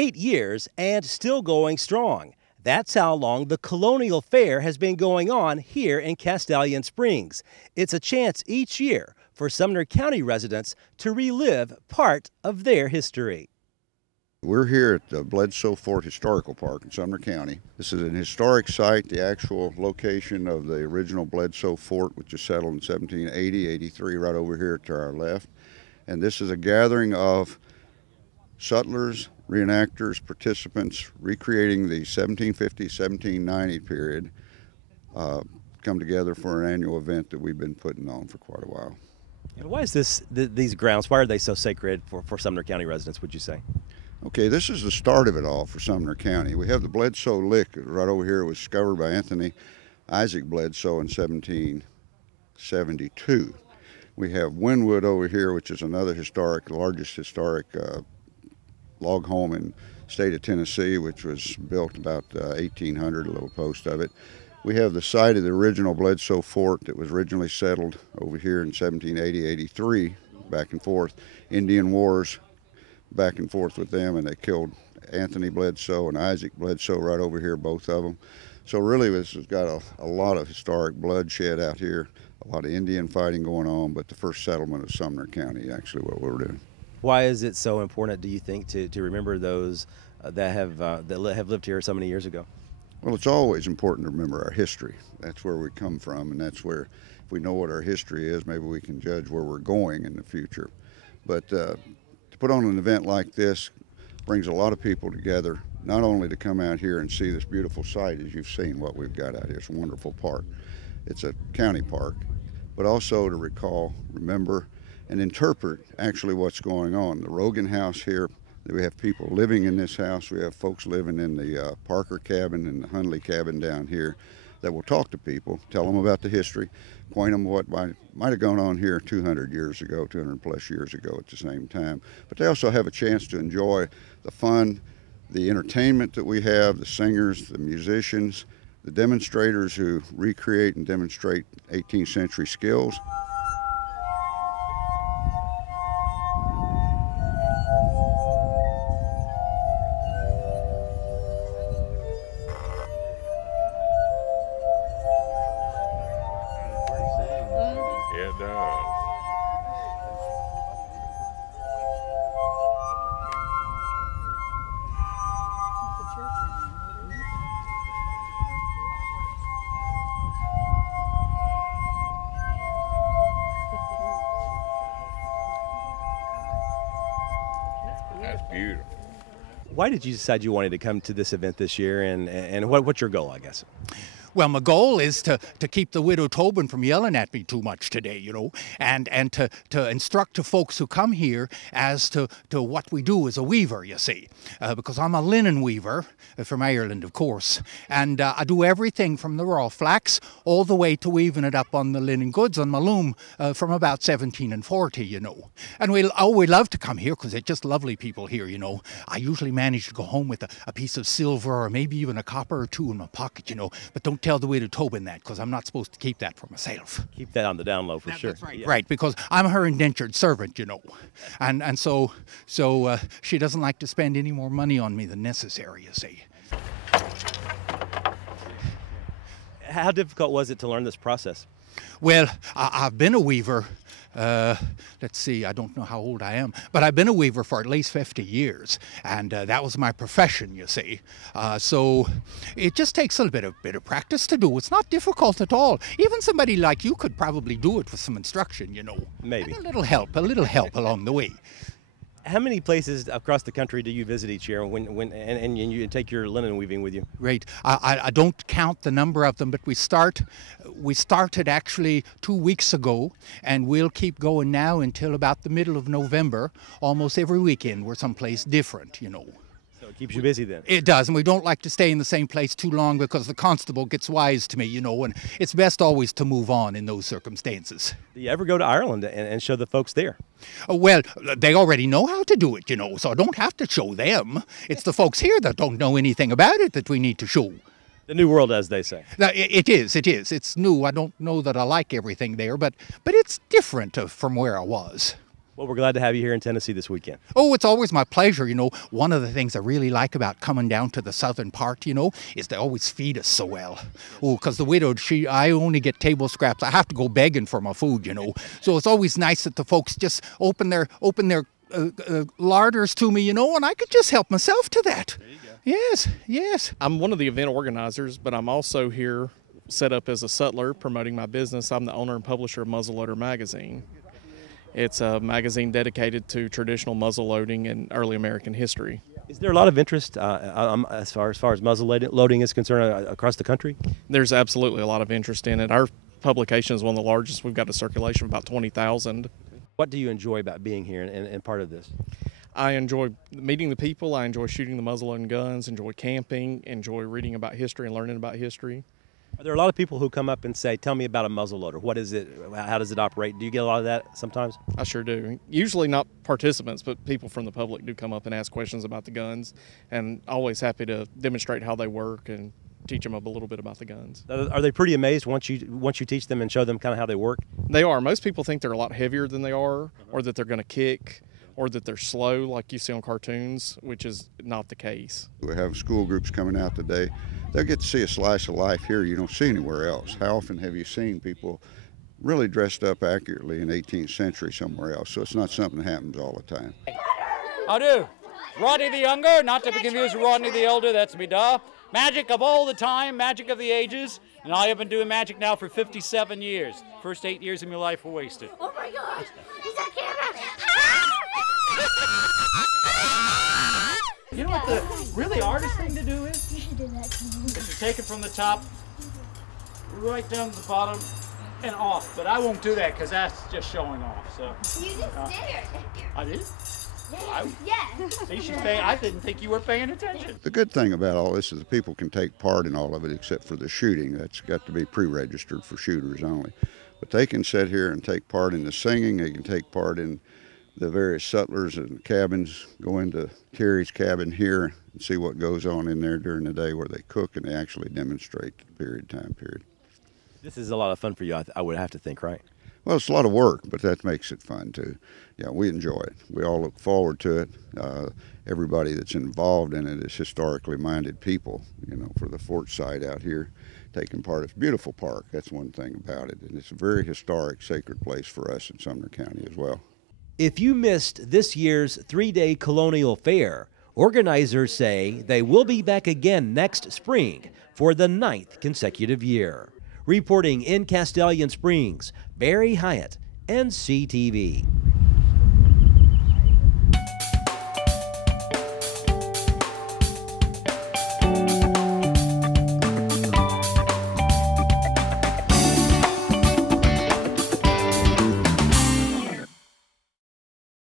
8 years and still going strong. That's how long the Colonial Fair has been going on here in Castellian Springs. It's a chance each year for Sumner County residents to relive part of their history. We're here at the Bledsoe Fort Historical Park in Sumner County. This is an historic site, the actual location of the original Bledsoe Fort, which was settled in 1780-83, right over here to our left. And this is a gathering of sutlers, reenactors, participants, recreating the 1750-1790 period, come together for an annual event that we've been putting on for quite a while. And why is these grounds, why are they so sacred for Sumner County residents, would you say? Okay, this is the start of it all for Sumner County. We have the Bledsoe Lick right over here. It was discovered by Anthony Isaac Bledsoe in 1772. We have Wynwood over here, which is another largest historic log home in the state of Tennessee, which was built about 1800, a little post of it. We have the site of the original Bledsoe Fort that was originally settled over here in 1780-83, back and forth. Indian wars, back and forth with them, and they killed Anthony Bledsoe and Isaac Bledsoe right over here, both of them. So really this has got a lot of historic bloodshed out here, a lot of Indian fighting going on, but the first settlement of Sumner County, actually what we're doing. Why is it so important, do you think, to remember those that have lived here so many years ago? Well, it's always important to remember our history. That's where we come from, and that's where, if we know what our history is, maybe we can judge where we're going in the future. But to put on an event like this brings a lot of people together, not only to come out here and see this beautiful site, as you've seen what we've got out here. It's a wonderful park. It's a county park, but also to recall, remember, and interpret actually what's going on. The Rogan House here, we have people living in this house. We have folks living in the Parker cabin and the Hundley cabin down here that will talk to people, tell them about the history, acquaint them with what might have gone on here 200 years ago, 200 plus years ago at the same time. But they also have a chance to enjoy the fun, the entertainment that we have, the singers, the musicians, the demonstrators who recreate and demonstrate 18th century skills. It does. That's beautiful. Why did you decide you wanted to come to this event this year, and what's your goal, I guess? Well, my goal is to keep the widow Tobin from yelling at me too much today, you know, and to instruct the folks who come here as to what we do as a weaver, you see, because I'm a linen weaver from Ireland, of course, and I do everything from the raw flax all the way to weaving it up on the linen goods on my loom from about 17 and 40, you know. And we love to come here because they're just lovely people here, you know. I usually manage to go home with a piece of silver or maybe even a copper or two in my pocket, you know, but don't tell the widow Tobin that, because I'm not supposed to keep that for myself. Keep that on the down low for sure. That's right, Yeah. right, because I'm her indentured servant, you know, and so she doesn't like to spend any more money on me than necessary, you see. How difficult was it to learn this process? Well, I've been a weaver. Let's see, I don't know how old I am, but I've been a weaver for at least 50 years, and that was my profession, you see. So it just takes a bit of practice to do. It's not difficult at all. Even somebody like you could probably do it with some instruction, you know. Maybe. And a little help along the way. How many places across the country do you visit each year and you take your linen weaving with you? Right. I don't count the number of them, but we started actually 2 weeks ago, and we'll keep going now until about the middle of November. Almost every weekend we're someplace different, you know. So it keeps you busy then? It does, and we don't like to stay in the same place too long because the constable gets wise to me, you know, and it's best always to move on in those circumstances. Do you ever go to Ireland and show the folks there? Well, they already know how to do it, you know, so I don't have to show them. It's the folks here that don't know anything about it that we need to show. The new world, as they say. It is. It's new. I don't know that I like everything there, but it's different from where I was. Well, we're glad to have you here in Tennessee this weekend. Oh, it's always my pleasure. You know, one of the things I really like about coming down to the southern part, you know, is they always feed us so well. Oh, because the widowed, I only get table scraps. I have to go begging for my food, you know. So it's always nice that the folks just open their larders to me, you know, and I could just help myself to that. There you go. Yes, yes. I'm one of the event organizers, but I'm also here set up as a sutler promoting my business. I'm the owner and publisher of Muzzleloader magazine. It's a magazine dedicated to traditional muzzleloading and early American history. Is there a lot of interest as far as muzzle loading is concerned across the country? There's absolutely a lot of interest in it. Our publication is one of the largest. We've got a circulation of about 20,000. What do you enjoy about being here and part of this? I enjoy meeting the people. I enjoy shooting the muzzleloading guns, enjoy camping, enjoy reading about history and learning about history. Are there a lot of people who come up and say, tell me about a muzzleloader? What is it? How does it operate? Do you get a lot of that sometimes? I sure do. Usually not participants, but people from the public do come up and ask questions about the guns, and always happy to demonstrate how they work and teach them a little bit about the guns. Are they pretty amazed once you teach them and show them kind of how they work? They are. Most people think they're a lot heavier than they are, or that they're going to kick, or that they're slow like you see on cartoons, which is not the case. We have school groups coming out today. They'll get to see a slice of life here you don't see anywhere else. How often have you seen people really dressed up accurately in 18th century somewhere else? So it's not something that happens all the time. How do? Rodney the Younger, not to be confused with Rodney the Elder, that's me, duh. Magic of all the time, magic of the ages, and I have been doing magic now for 57 years. First 8 years of my life were wasted. Oh my gosh, he's on camera! You know what the really artist thing to do is? You should do that to me. Is to take it from the top, right down to the bottom, and off. But I won't do that because that's just showing off. So You just did it. I did. Yeah. See, she's paying. I didn't think you were paying attention. The good thing about all this is that people can take part in all of it except for the shooting. That's got to be pre-registered for shooters only. But they can sit here and take part in the singing. They can take part in the various sutlers and cabins, go into Terry's cabin here and see what goes on in there during the day where they cook and they actually demonstrate the time period. This is a lot of fun for you, I would have to think, right? Well, it's a lot of work, but that makes it fun too. Yeah, we enjoy it. We all look forward to it. Everybody that's involved in it is historically minded people, you know, for the fort site out here taking part. It's a beautiful park. That's one thing about it. And it's a very historic, sacred place for us in Sumner County as well. If you missed this year's 3-day Colonial Fair, organizers say they will be back again next spring for the 9th consecutive year. Reporting in Castellian Springs, Barry Hyatt, NCTV.